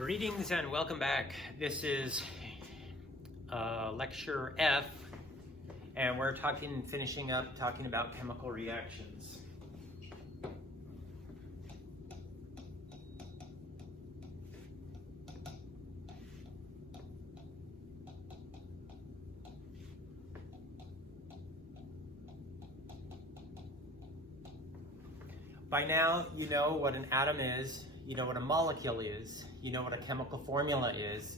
Greetings and welcome back. This is lecture F, and we're finishing up talking about chemical reactions. By now, you know what an atom is, you know what a molecule is, you know what a chemical formula is,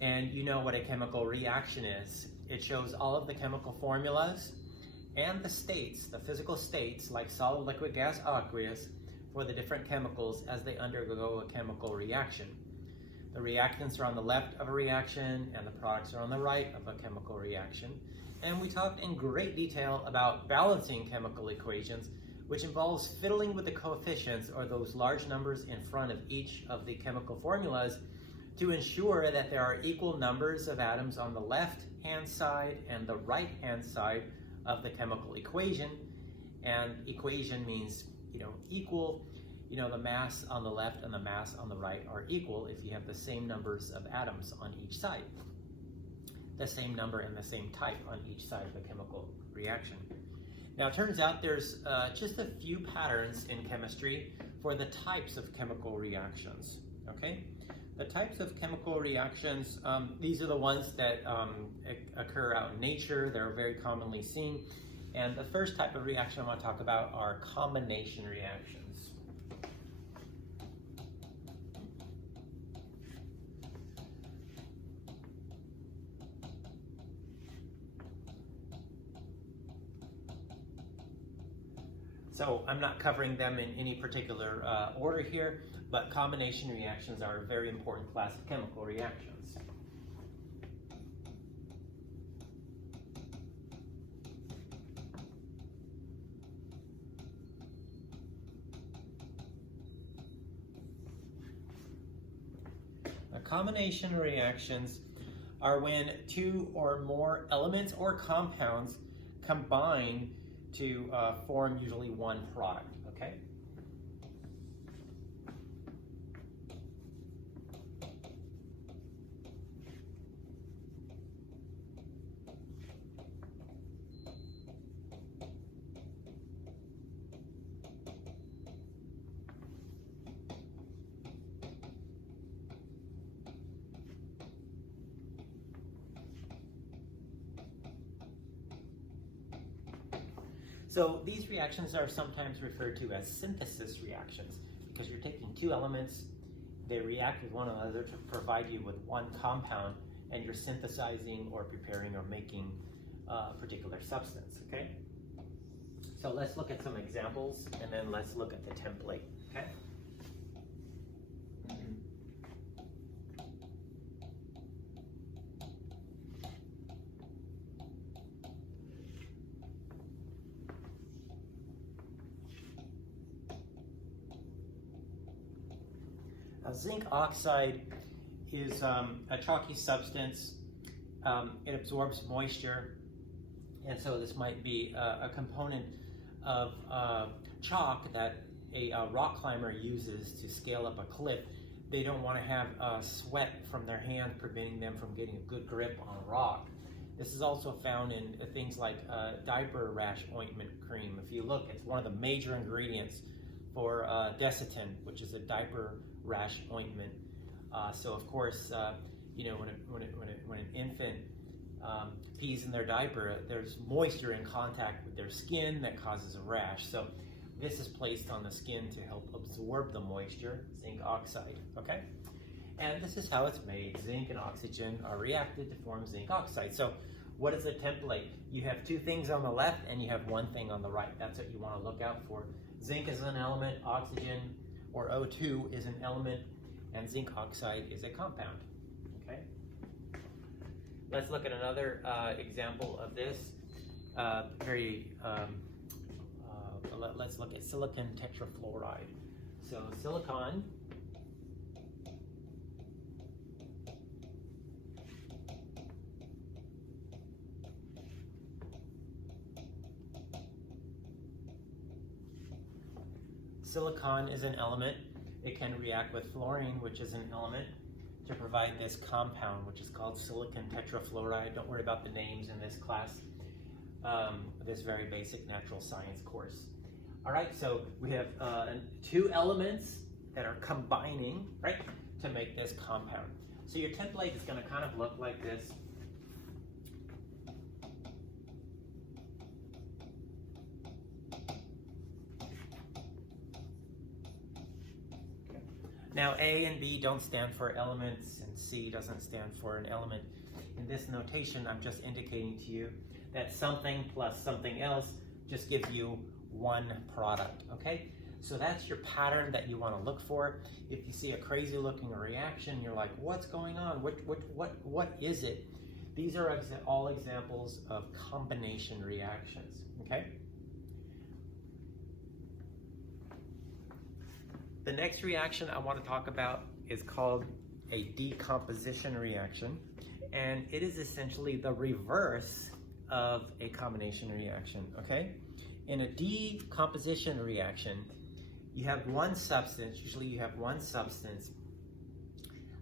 and you know what a chemical reaction is. It shows all of the chemical formulas and the states, the physical states, like solid, liquid, gas, aqueous, for the different chemicals as they undergo a chemical reaction. The reactants are on the left of a reaction, and the products are on the right of a chemical reaction. And we talked in great detail about balancing chemical equations, which involves fiddling with the coefficients, or those large numbers in front of each of the chemical formulas, to ensure that there are equal numbers of atoms on the left-hand side and the right-hand side of the chemical equation. And equation means, equal. The mass on the left and the mass on the right are equal if you have the same numbers of atoms on each side. The same number and the same type on each side of the chemical reaction. Now, it turns out there's just a few patterns in chemistry for the types of chemical reactions, okay? The types of chemical reactions, these are the ones that occur out in nature. They're very commonly seen. And the first type of reaction I want to talk about are combination reactions. So I'm not covering them in any particular order here, but combination reactions are a very important class of chemical reactions. Now, combination reactions are when two or more elements or compounds combine to form usually one product, okay? So these reactions are sometimes referred to as synthesis reactions because you're taking two elements, they react with one another to provide you with one compound, and you're synthesizing or preparing or making a particular substance, okay? So let's look at some examples, and then let's look at the template, okay? Zinc oxide is a chalky substance. It absorbs moisture, and so this might be a component of chalk that a rock climber uses to scale up a cliff. They don't want to have sweat from their hand preventing them from getting a good grip on rock. This is also found in things like diaper rash ointment cream. If you look, it's one of the major ingredients for Decomposition, which is a diaper rash ointment. So of course, when an infant pees in their diaper, there's moisture in contact with their skin that causes a rash. So this is placed on the skin to help absorb the moisture, zinc oxide, okay? And this is how it's made. Zinc and oxygen are reacted to form zinc oxide. So what is the template? You have two things on the left and you have one thing on the right. That's what you want to look out for. Zinc is an element, oxygen or O2 is an element, and zinc oxide is a compound, okay? Let's look at another example of this. Let's look at silicon tetrafluoride. So silicon Silicon is an element. it can react with fluorine, which is an element, to provide this compound, which is called silicon tetrafluoride. Don't worry about the names in this class, this very basic natural science course. All right, so we have two elements that are combining, right, to make this compound. So your template is going to kind of look like this. Now A and B don't stand for elements, and C doesn't stand for an element. In this notation, I'm just indicating to you that something plus something else just gives you one product, okay? So that's your pattern that you want to look for. If you see a crazy looking reaction, you're like, what's going on? What is it? These are all examples of combination reactions, okay? The next reaction I want to talk about is called a decomposition reaction, and it is essentially the reverse of a combination reaction, okay? In a decomposition reaction, you have one substance, usually you have one substance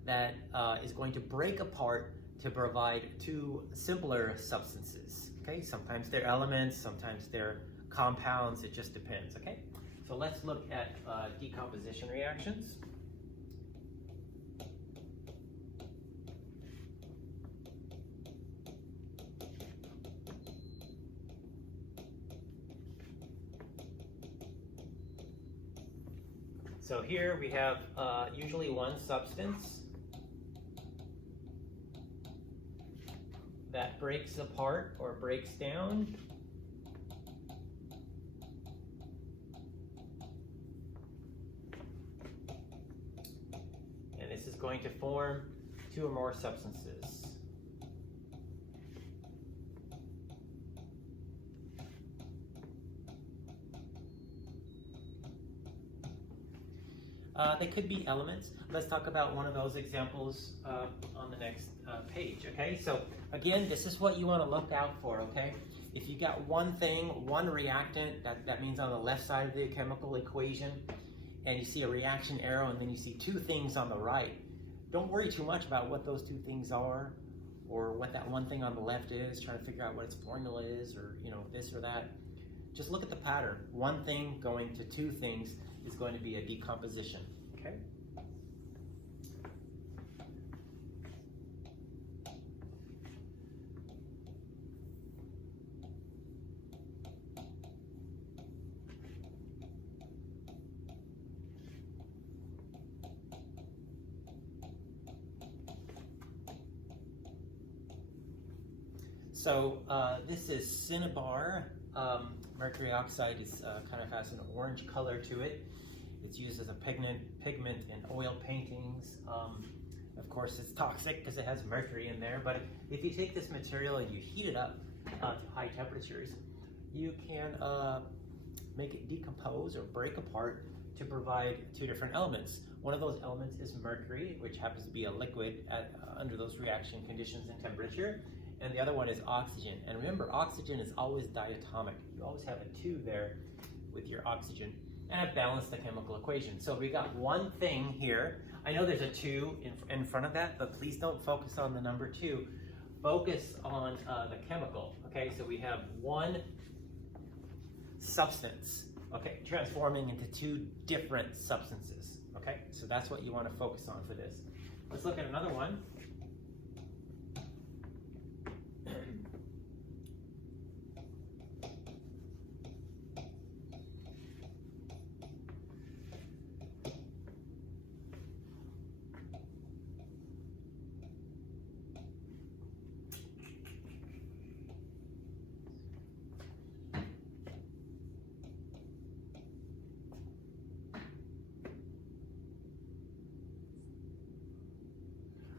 that is going to break apart to provide two simpler substances, okay? Sometimes they're elements, sometimes they're compounds, it just depends, okay? So let's look at decomposition reactions. So here we have usually one substance that breaks apart or breaks down. And this is going to form two or more substances. They could be elements. Let's talk about one of those examples on the next page, okay? So again, this is what you want to look out for, okay? If you got one thing, one reactant, that means on the left side of the chemical equation, and you see a reaction arrow, and then you see two things on the right, don't worry too much about what those two things are, or what that one thing on the left is, trying to figure out what its formula is, or this or that. Just look at the pattern. One thing going to two things is going to be a decomposition, okay? So this is cinnabar. Mercury oxide is kind of has an orange color to it. It's used as a pigment in oil paintings. Of course, it's toxic because it has mercury in there, but if you take this material and you heat it up to high temperatures, you can make it decompose or break apart to provide two different elements. One of those elements is mercury, which happens to be a liquid under those reaction conditions and temperature. And the other one is oxygen. And remember, oxygen is always diatomic. You always have a 2 there with your oxygen. And I've balanced the chemical equation. So we got one thing here. I know there's a 2 in front of that, but please don't focus on the number 2. Focus on the chemical. Okay, so we have one substance, okay, transforming into two different substances. Okay, so that's what you want to focus on for this. Let's look at another one.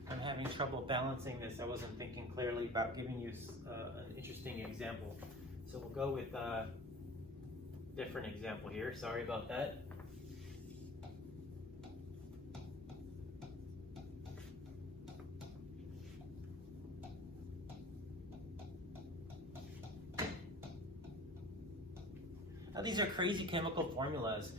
I'm having trouble balancing this. I wasn't thinking clearly about giving you an interesting example. So we'll go with a different example here. Sorry about that. Now these are crazy chemical formulas.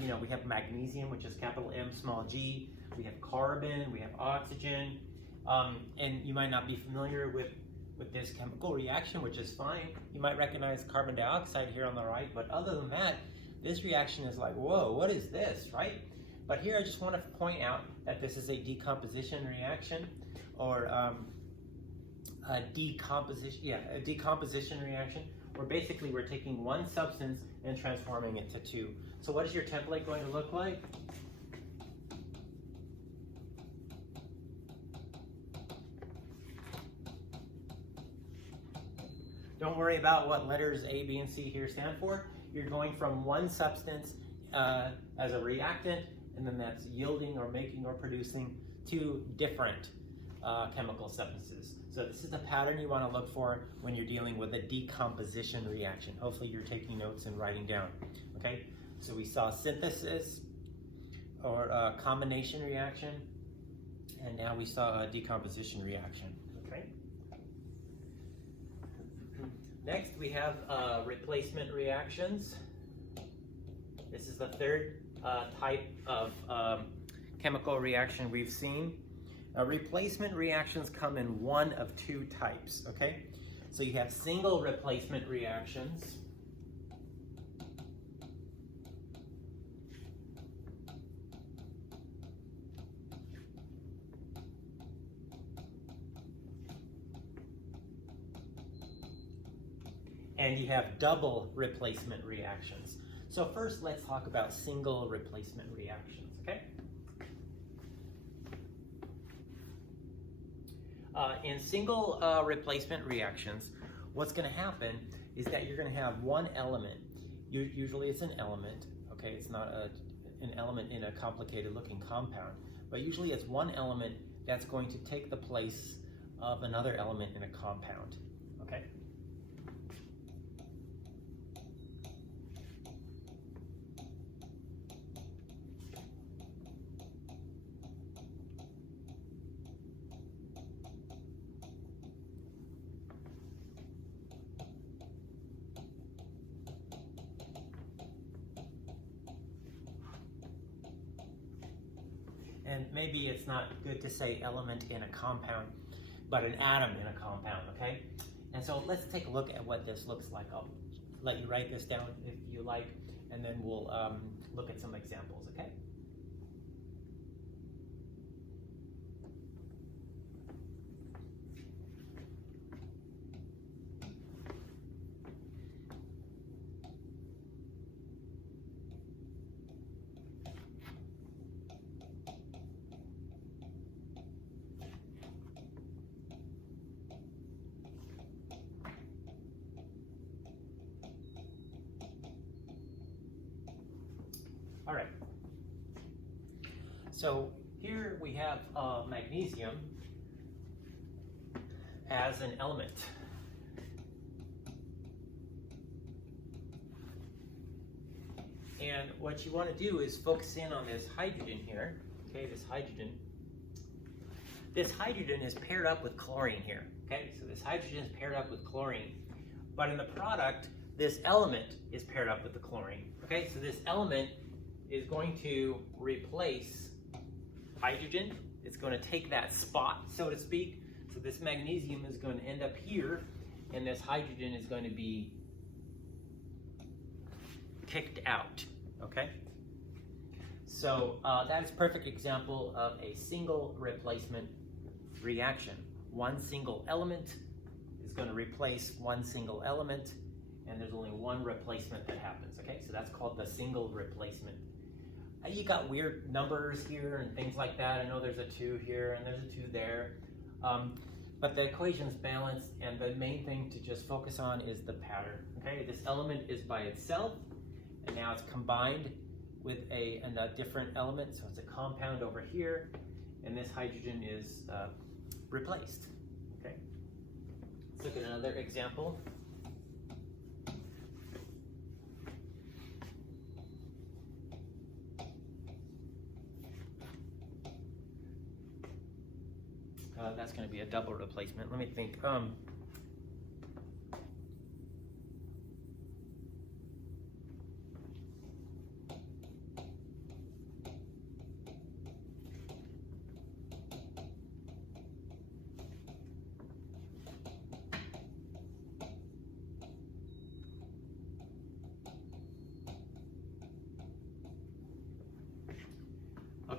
You know, we have magnesium, which is capital M, small g. We have carbon, we have oxygen. And you might not be familiar with this chemical reaction, which is fine. You might recognize carbon dioxide here on the right, but other than that, this reaction is like, whoa, what is this, right? But here I just want to point out that this is a decomposition reaction, or a decomposition reaction, where basically we're taking one substance and transforming it to two. So what is your template going to look like? Don't worry about what letters A, B, and C here stand for. You're going from one substance as a reactant, and then that's yielding or making or producing two different chemical substances. So this is the pattern you want to look for when you're dealing with a decomposition reaction. Hopefully you're taking notes and writing down. Okay, so we saw synthesis or a combination reaction, and now we saw a decomposition reaction. Okay. Next, we have replacement reactions. This is the third type of chemical reaction we've seen. Replacement reactions come in one of two types, okay? So you have single replacement reactions. And you have double replacement reactions. So first, let's talk about single replacement reactions, okay? In single replacement reactions, what's going to happen is that you're going to have one element. Usually it's an element, okay? It's not an element in a complicated looking compound, but usually it's one element that's going to take the place of another element in a compound, okay? And maybe it's not good to say element in a compound, but an atom in a compound, okay? And so let's take a look at what this looks like. I'll let you write this down if you like, and then we'll look at some examples, okay? All right, so here we have magnesium as an element. And what you want to do is focus in on this hydrogen here, okay, this hydrogen. This hydrogen is paired up with chlorine here, okay? So this hydrogen is paired up with chlorine, but in the product, this element is paired up with the chlorine, okay? So this element is going to replace hydrogen. It's going to take that spot, so to speak. So this magnesium is going to end up here, and this hydrogen is going to be kicked out, okay? So that is a perfect example of a single replacement reaction. One single element is going to replace one single element, and there's only one replacement that happens, okay? So that's called the single replacement. You got weird numbers here and things like that. I know there's a 2 here and there's a 2 there. But the equation's balanced, and the main thing to just focus on is the pattern, okay? This element is by itself, and now it's combined with a different element, so it's a compound over here, and this hydrogen is replaced, okay? Let's look at another example. That's going to be a double replacement. Let me think.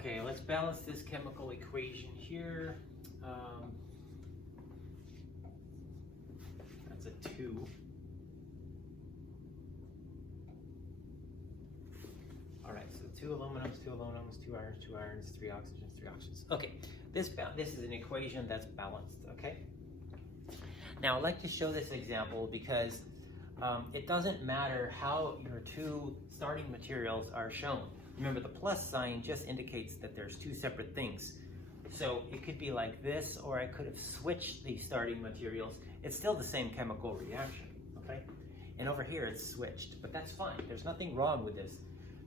Okay, let's balance this chemical equation here. That's a 2. All right, so 2 aluminums, 2 irons, 3 oxygens, 3 oxygens. Okay, this is an equation that's balanced, okay? Now, I'd like to show this example because it doesn't matter how your 2 starting materials are shown. Remember, the plus sign just indicates that there's 2 separate things. So it could be like this, or I could have switched the starting materials. It's still the same chemical reaction, okay? And over here it's switched, but that's fine. There's nothing wrong with this.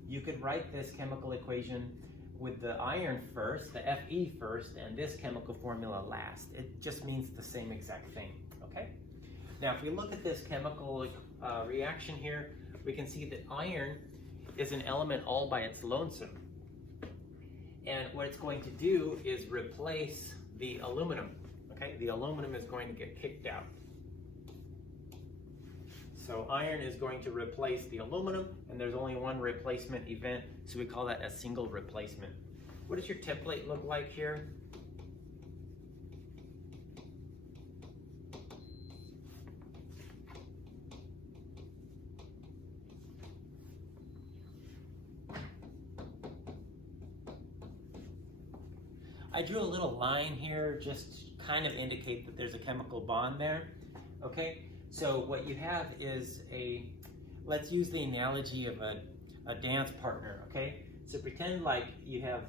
You could write this chemical equation with the iron first, the Fe first, and this chemical formula last. It just means the same exact thing, okay? Now, if we look at this chemical reaction here, we can see that iron is an element all by its lonesome. And what it's going to do is replace the aluminum, okay? The aluminum is going to get kicked out. So iron is going to replace the aluminum, and there's only one replacement event, so we call that a single replacement. What does your template look like here? I drew a little line here just to kind of indicate that there's a chemical bond there, okay? So what you have is let's use the analogy of a dance partner, okay? So pretend like you have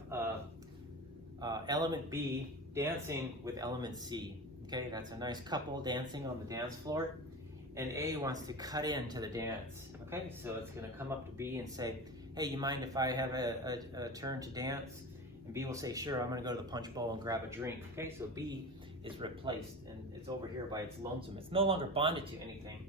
element B dancing with element C, okay? That's a nice couple dancing on the dance floor, and A wants to cut into the dance, okay? So it's gonna come up to B and say, hey, you mind if I have a turn to dance? And B will say, sure, I'm gonna go to the punch bowl and grab a drink, okay? So B is replaced, and it's over here by its lonesome. It's no longer bonded to anything.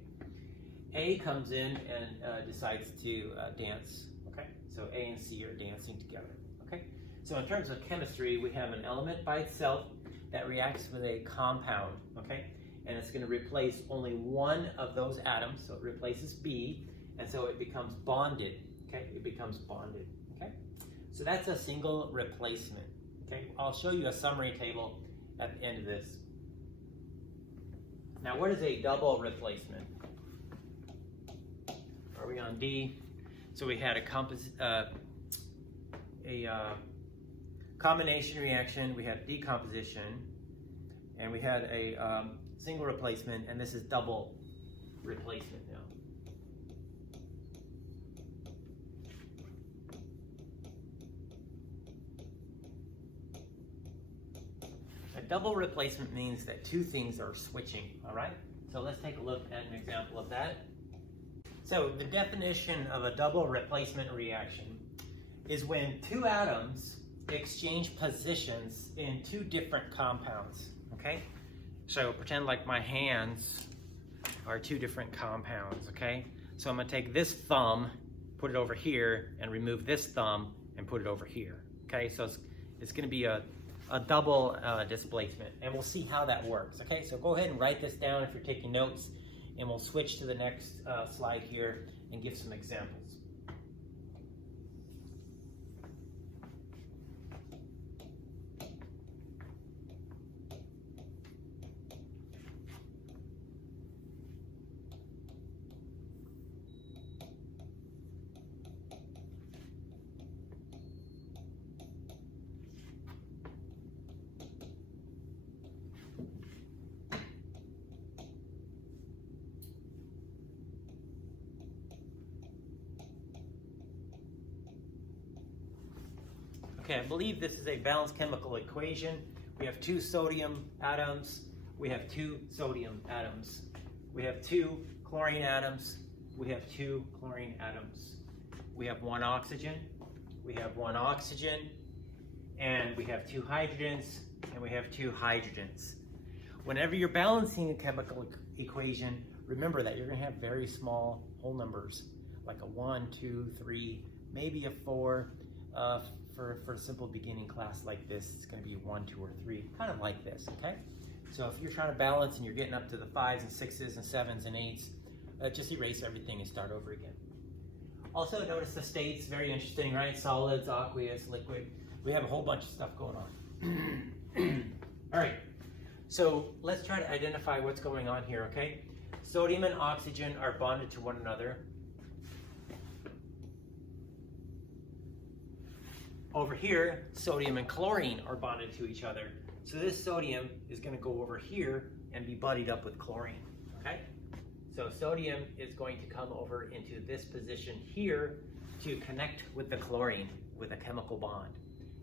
A comes in and decides to dance, okay? So A and C are dancing together, okay? So in terms of chemistry, we have an element by itself that reacts with a compound, okay? And it's gonna replace only one of those atoms, so it replaces B, and so it becomes bonded, okay? It becomes bonded, okay? So that's a single replacement, okay? I'll show you a summary table at the end of this. Now, what is a double replacement? Are we on D? So we had a combination reaction, we had decomposition, and we had a single replacement, and this is double replacement now. A double replacement means that 2 things are switching, all right? So let's take a look at an example of that. So the definition of a double replacement reaction is when 2 atoms exchange positions in 2 different compounds, okay? So pretend like my hands are 2 different compounds, okay? So I'm gonna take this thumb, put it over here, and remove this thumb and put it over here, okay? So it's gonna be a double displacement, and we'll see how that works, okay? So go ahead and write this down if you're taking notes, and we'll switch to the next slide here and give some examples. Okay, I believe this is a balanced chemical equation. We have 2 sodium atoms. We have 2 sodium atoms. We have 2 chlorine atoms. We have 2 chlorine atoms. We have 1 oxygen. We have 1 oxygen. And we have 2 hydrogens. And we have 2 hydrogens. Whenever you're balancing a chemical equation, remember that you're going to have very small whole numbers, like a 1, 2, 3, maybe a 4. For a simple beginning class like this, it's going to be 1, 2, or 3, kind of like this, okay? So if you're trying to balance and you're getting up to the 5s and 6s and 7s and 8s, just erase everything and start over again. Also notice the states, very interesting, right? Solids, aqueous, liquid. We have a whole bunch of stuff going on. All right, so let's try to identify what's going on here, okay? Sodium and oxygen are bonded to one another. Over here, sodium and chlorine are bonded to each other. So this sodium is going to go over here and be buddied up with chlorine, okay? So sodium is going to come over into this position here to connect with the chlorine with a chemical bond.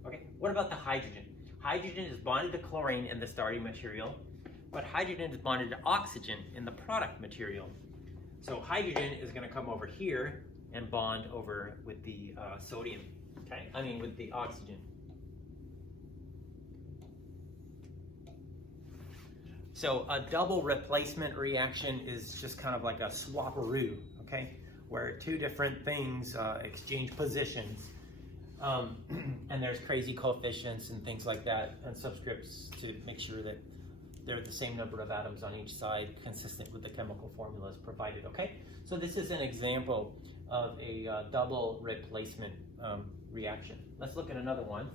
Okay, what about the hydrogen? Hydrogen is bonded to chlorine in the starting material, but hydrogen is bonded to oxygen in the product material. So hydrogen is going to come over here and bond over with the sodium, okay? I mean with the oxygen. So a double replacement reaction is just kind of like a swapperoo, okay? Where two different things exchange positions. And there's crazy coefficients and things like that and subscripts to make sure that there are the same number of atoms on each side consistent with the chemical formulas provided, okay? So this is an example of a double replacement reaction. Let's look at another one.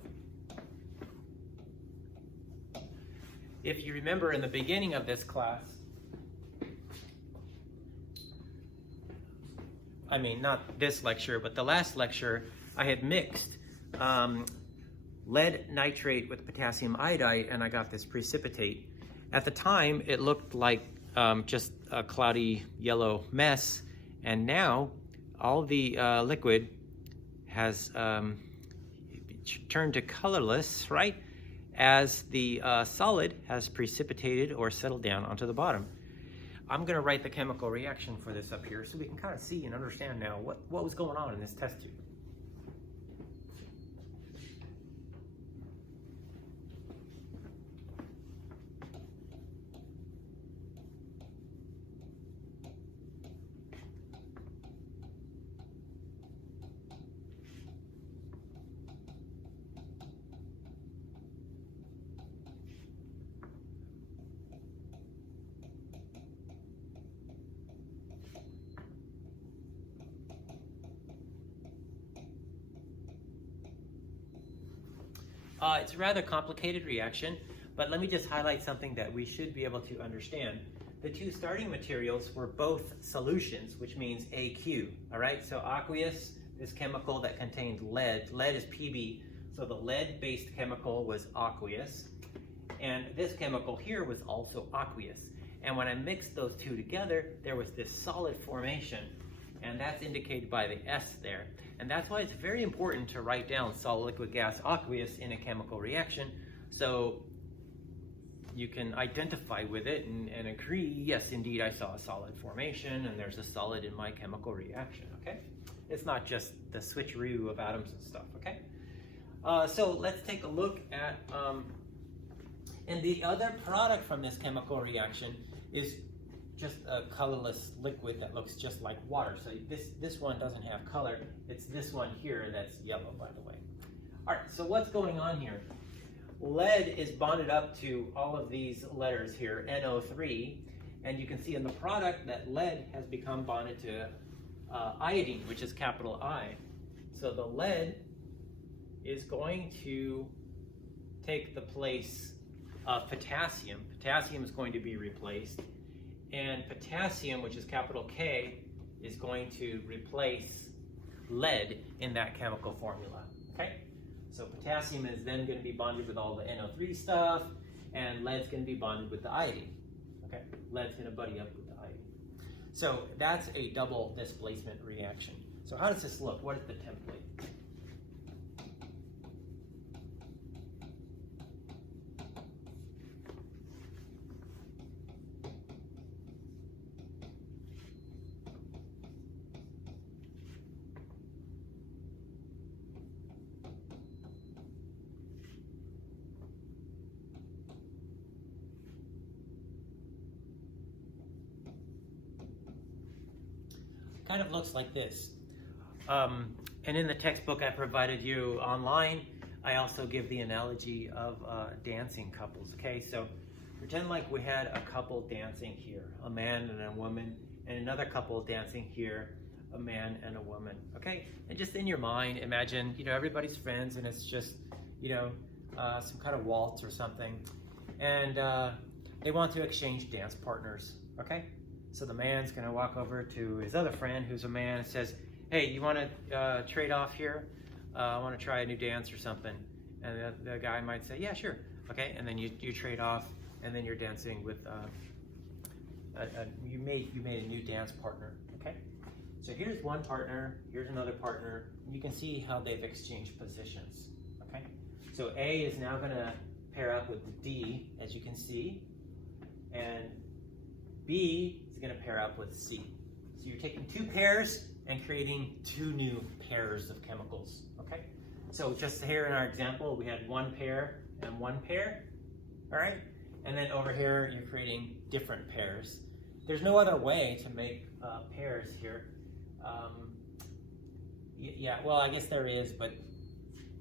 If you remember in the beginning of this class, I mean not this lecture, but the last lecture, I had mixed lead nitrate with potassium iodide and I got this precipitate. At the time, it looked like just a cloudy yellow mess, and now all the liquid has turned to colorless, right? As the solid has precipitated or settled down onto the bottom. I'm going to write the chemical reaction for this up here so we can kind of see and understand now what was going on in this test tube. It's a rather complicated reaction, but let me just highlight something that we should be able to understand. The two starting materials were both solutions, which means AQ, all right? So aqueous, this chemical that contained lead is Pb, so the lead-based chemical was aqueous, and this chemical here was also aqueous. And when I mixed those two together, there was this solid formation, and that's indicated by the S there. And that's why it's very important to write down solid, liquid, gas, aqueous in a chemical reaction so you can identify with it and agree, yes, indeed, I saw a solid formation and there's a solid in my chemical reaction, okay? It's not just the switcheroo of atoms and stuff, okay? So let's take a look at, and the other product from this chemical reaction is just a colorless liquid that looks just like water. So this one doesn't have color. It's this one here that's yellow, by the way. All right, so what's going on here? Lead is bonded up to all of these letters here, NO3, and you can see in the product that lead has become bonded to iodine, which is capital I. So the lead is going to take the place of potassium. Potassium is going to be replaced. And potassium, which is capital K, is going to replace lead in that chemical formula, okay? So potassium is then going to be bonded with all the NO3 stuff, and lead's going to be bonded with the iodine, okay? Lead's going to buddy up with the iodine. So that's a double displacement reaction. So how does this look? What is the template? Kind of looks like this. And in the textbook I provided you online, I also give the analogy of dancing couples, okay? So pretend like we had a couple dancing here, a man and a woman, and another couple dancing here, a man and a woman, okay? And just in your mind, imagine, you know, everybody's friends and it's just, some kind of waltz or something, and they want to exchange dance partners, okay? So the man's gonna walk over to his other friend who's a man and says, hey, you wanna trade off here? I wanna try a new dance or something. And the guy might say, yeah, sure. Okay, and then you trade off, and then you're dancing with, you made a new dance partner, okay? So here's one partner, here's another partner. You can see how they've exchanged positions, okay? So A is now gonna pair up with D, as you can see, and B is gonna pair up with C. So you're taking two pairs and creating two new pairs of chemicals, okay? So just here in our example, we had one pair and one pair, all right? And then over here, you're creating different pairs. There's no other way to make pairs here. Yeah, well, I guess there is, but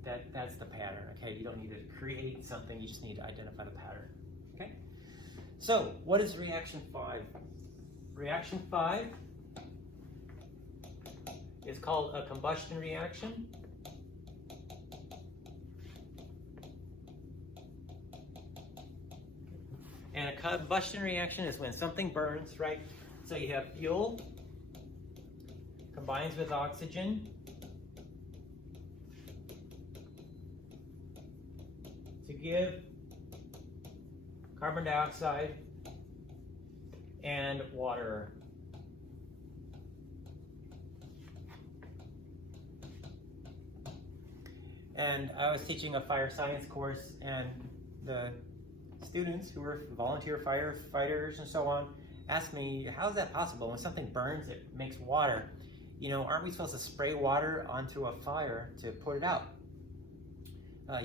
that's the pattern, okay? You don't need to create something, you just need to identify the pattern, okay? So what is reaction 5? Reaction 5 is called a combustion reaction. And a combustion reaction is when something burns, right? So you have fuel combines with oxygen to give carbon dioxide and water. And I was teaching a fire science course, and the students who were volunteer firefighters and so on asked me, how is that possible? When something burns, it makes water. Aren't we supposed to spray water onto a fire to put it out?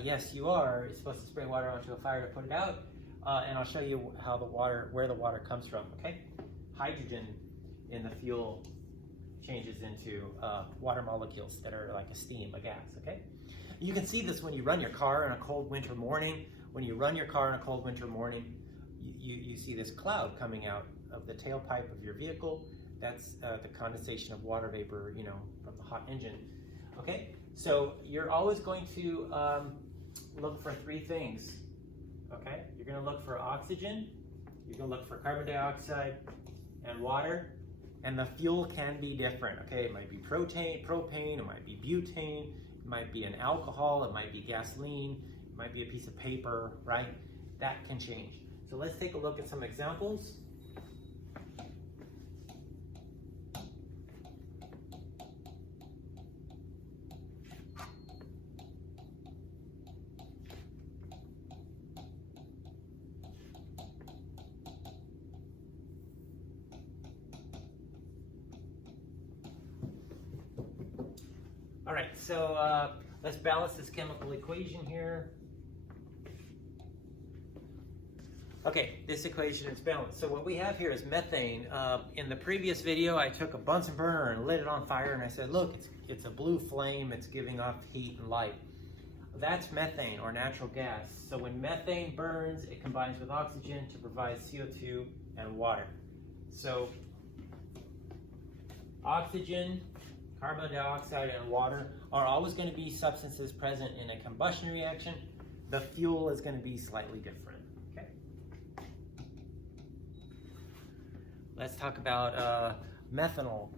Yes, you are. You're supposed to spray water onto a fire to put it out, and I'll show you how where the water comes from, okay? Hydrogen in the fuel changes into water molecules that are like a steam, a gas, okay? You can see this when you run your car on a cold winter morning. When you run your car on a cold winter morning, you see this cloud coming out of the tailpipe of your vehicle. That's the condensation of water vapor, from the hot engine. Okay, so you're always going to look for three things. Okay, you're going to look for oxygen, you're going to look for carbon dioxide and water, and the fuel can be different. Okay, it might be propane, it might be butane, it might be an alcohol, it might be gasoline, it might be a piece of paper, right? That can change. So let's take a look at some examples. All right, so let's balance this chemical equation here. Okay, this equation is balanced. So what we have here is methane. In the previous video, I took a Bunsen burner and lit it on fire, and I said, look, it's a blue flame, it's giving off heat and light. That's methane, or natural gas. So when methane burns, it combines with oxygen to provide CO2 and water. So oxygen, carbon dioxide, and water are always going to be substances present in a combustion reaction. The fuel is going to be slightly different. Okay. Let's talk about methanol.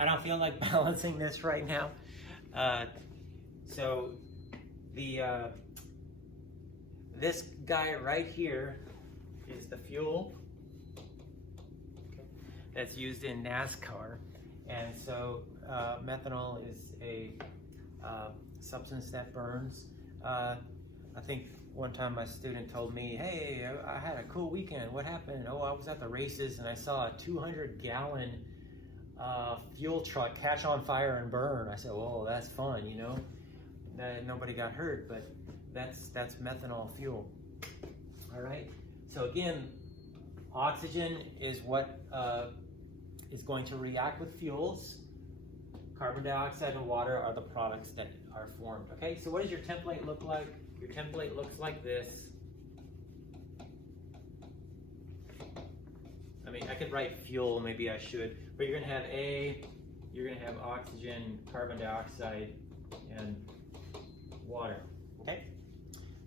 I don't feel like balancing this right now. So this guy right here is the fuel, okay, that's used in NASCAR. And so methanol is a substance that burns. I think one time my student told me, hey, I had a cool weekend. What happened? Oh, I was at the races and I saw a 200-gallon fuel truck catch on fire and burn. I said, oh, that's fun, you know. Nobody got hurt, but that's methanol fuel. All right. So again, Oxygen is what is going to react with fuels. Carbon dioxide and water are the products that are formed. Okay, so what does your template look like? Your template looks like this. I mean, I could write fuel, maybe I should, but you're gonna have you're gonna have oxygen, carbon dioxide, and water, okay?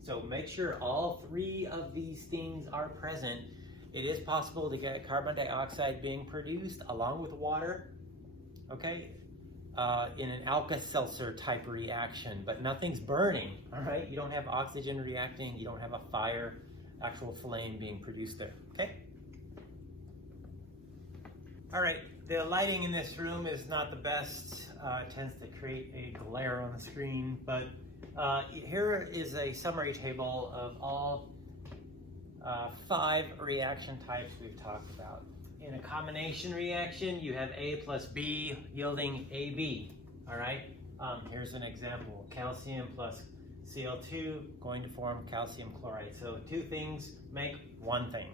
So make sure all three of these things are present. It is possible to get carbon dioxide being produced along with water, okay? In an Alka-Seltzer type reaction, but nothing's burning, all right? You don't have oxygen reacting, you don't have a fire, actual flame being produced there, okay? All right, the lighting in this room is not the best. It tends to create a glare on the screen, but here is a summary table of all 5 reaction types we've talked about. In a combination reaction, you have A plus B yielding AB, all right? Here's an example, calcium plus Cl2 going to form calcium chloride. So 2 things make 1 thing.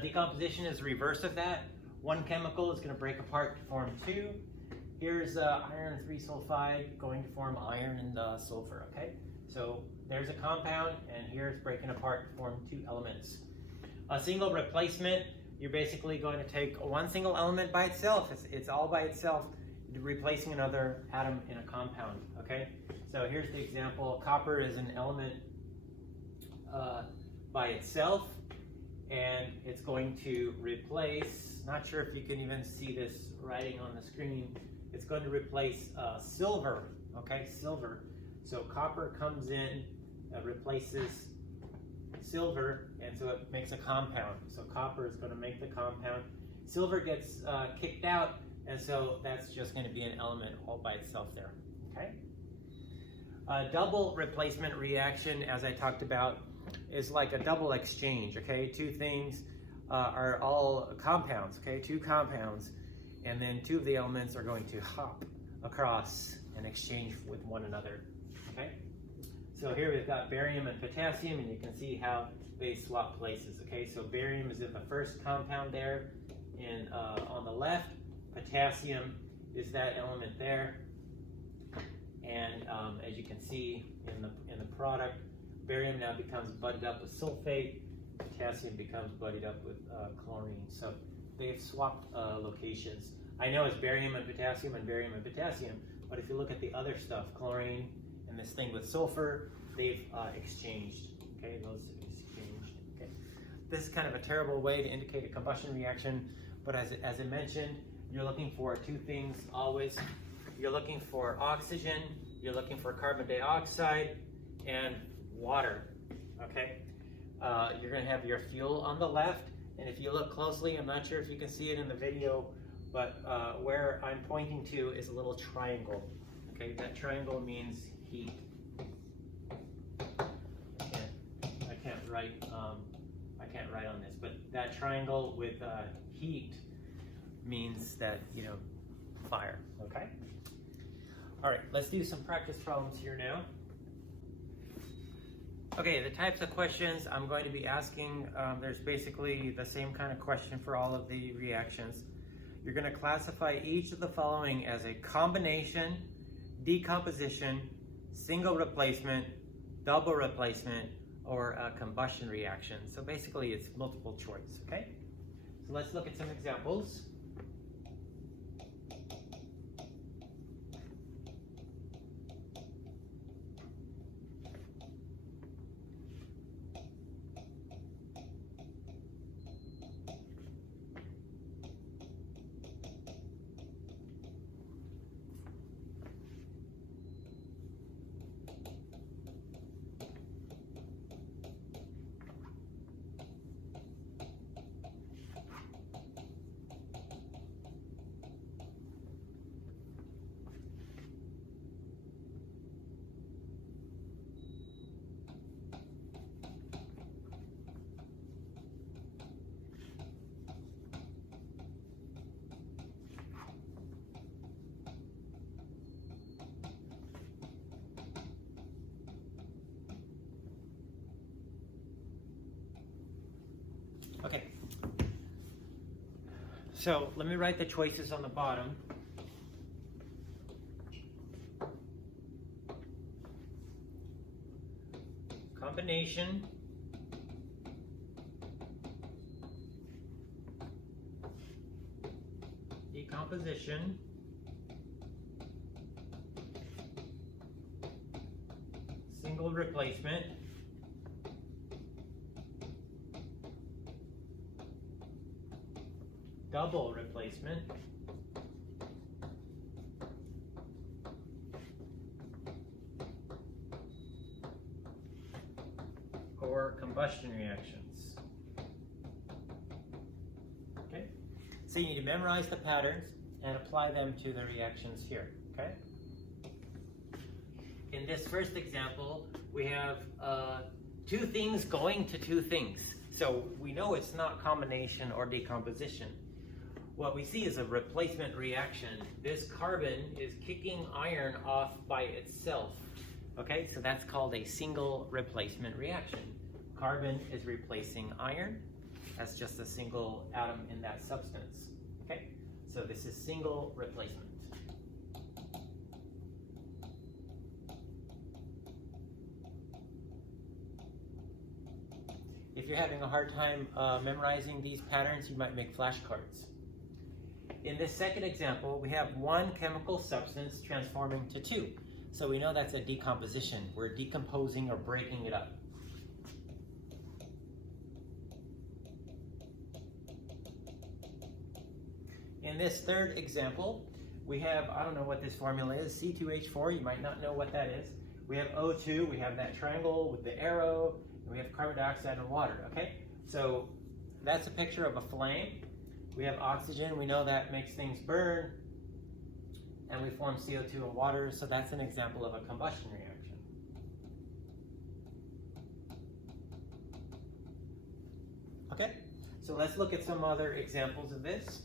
Decomposition is the reverse of that. 1 chemical is going to break apart to form 2. Here's iron 3 sulfide going to form iron and sulfur, okay? So there's a compound, and here's breaking apart to form 2 elements. A single replacement, you're basically going to take 1 single element by itself. It's all by itself, replacing another atom in a compound, okay? So here's the example. Copper is an element by itself, and it's going to replace, not sure if you can even see this writing on the screen, it's going to replace silver, okay, silver. So copper comes in, replaces silver, and so it makes a compound. So copper is going to make the compound. Silver gets kicked out, and so that's just going to be an element all by itself there, okay? Double replacement reaction, as I talked about, is like a double exchange, okay? 2 things are all compounds, okay? 2 compounds, and then 2 of the elements are going to hop across and exchange with one another, okay? So here we've got barium and potassium, and you can see how they swap places, okay? So barium is in the first compound there, and on the left, potassium is that element there, and as you can see in the product, barium now becomes budded up with sulfate, potassium becomes budded up with chlorine. So they've swapped locations. I know it's barium and potassium, but if you look at the other stuff, chlorine and this thing with sulfur, they've exchanged. Okay, those exchanged. Okay, this is kind of a terrible way to indicate a combustion reaction, but as I mentioned, you're looking for 2 things always. You're looking for oxygen, you're looking for carbon dioxide, and water, okay? You're gonna have your fuel on the left, and if you look closely, I'm not sure if you can see it in the video, but where I'm pointing to is a little triangle, okay? That triangle means heat. I can't write on this, but that triangle with heat means that, you know, fire, okay? All right, let's do some practice problems here now. Okay, the types of questions I'm going to be asking, there's basically the same kind of question for all of the reactions. You're going to classify each of the following as a combination, decomposition, single replacement, double replacement, or a combustion reaction. So basically it's multiple choice, okay? So let's look at some examples. Okay, So let me write the choices on the bottom. Combination, decomposition, single replacement, double replacement, or combustion reactions. Okay? So you need to memorize the patterns and apply them to the reactions here. Okay? In this first example, we have two things going to two things. So we know it's not combination or decomposition. What we see is a replacement reaction. This carbon is kicking iron off by itself. Okay, so that's called a single replacement reaction. Carbon is replacing iron. That's just a single atom in that substance. Okay, so this is single replacement. If you're having a hard time memorizing these patterns, you might make flashcards. In this second example, we have one chemical substance transforming to two. So we know that's a decomposition. We're decomposing or breaking it up. In this third example, we have, I don't know what this formula is, C2H4, you might not know what that is. We have O2, we have that triangle with the arrow, and we have carbon dioxide and water, okay? So that's a picture of a flame. We have oxygen, we know that makes things burn, and we form CO2 and water, so that's an example of a combustion reaction. Okay, so let's look at some other examples of this.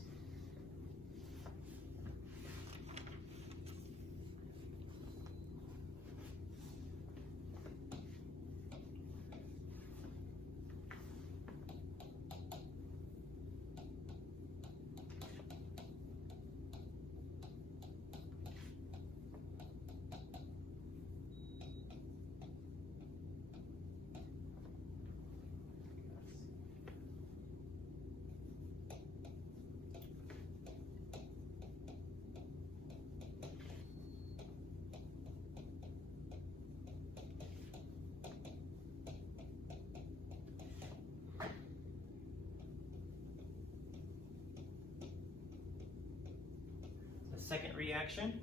Second reaction.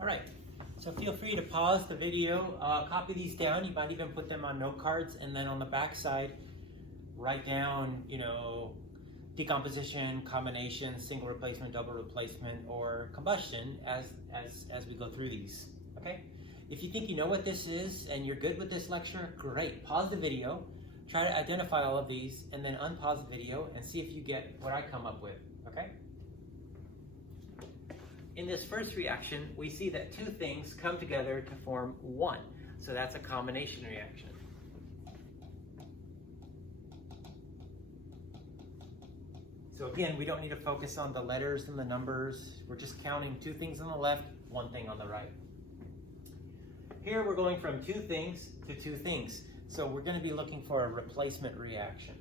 All right, so feel free to pause the video, copy these down. You might even put them on note cards, and then on the back side, write down, decomposition, combination, single replacement, double replacement, or combustion as we go through these, okay? If you think you know what this is and you're good with this lecture, great. Pause the video, try to identify all of these, and then unpause the video and see if you get what I come up with, okay? In this first reaction, we see that two things come together to form one. So that's a combination reaction. So again, we don't need to focus on the letters and the numbers. We're just counting two things on the left, one thing on the right. Here we're going from two things to two things. So we're going to be looking for a replacement reaction,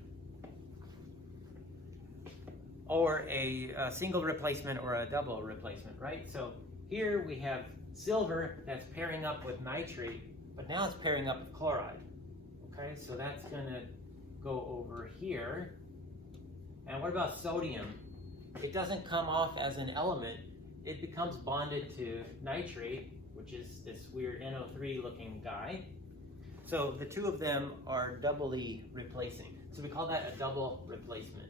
or a single replacement or a double replacement, right? So here we have silver that's pairing up with nitrate, but now it's pairing up with chloride, okay? So that's gonna go over here. And what about sodium? It doesn't come off as an element. It becomes bonded to nitrate, which is this weird NO3 looking guy. So the two of them are doubly replacing. So we call that a double replacement.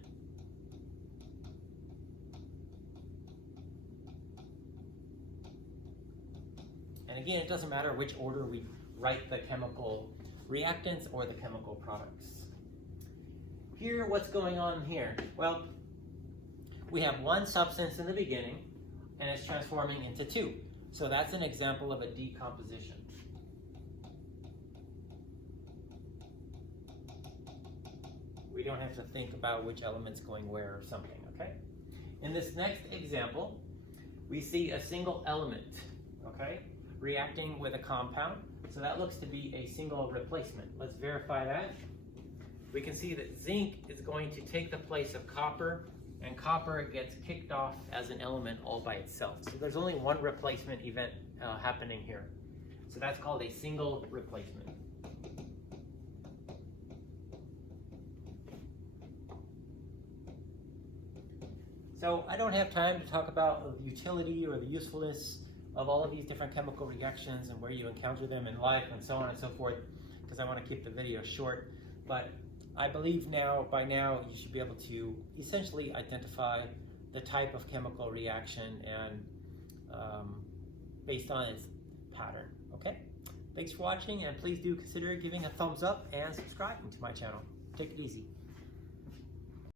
And again, it doesn't matter which order we write the chemical reactants or the chemical products. Here, what's going on here? Well, we have one substance in the beginning, and it's transforming into two. So that's an example of a decomposition. We don't have to think about which element's going where or something, okay? In this next example, we see a single element, okay, reacting with a compound. So that looks to be a single replacement. Let's verify that. We can see that zinc is going to take the place of copper, and copper gets kicked off as an element all by itself. So there's only one replacement event happening here. So that's called a single replacement. So I don't have time to talk about the utility or the usefulness of all of these different chemical reactions and where you encounter them in life and so on and so forth, because I want to keep the video short. But I believe by now you should be able to essentially identify the type of chemical reaction and based on its pattern. Okay? Thanks for watching, and please do consider giving a thumbs up and subscribing to my channel. Take it easy.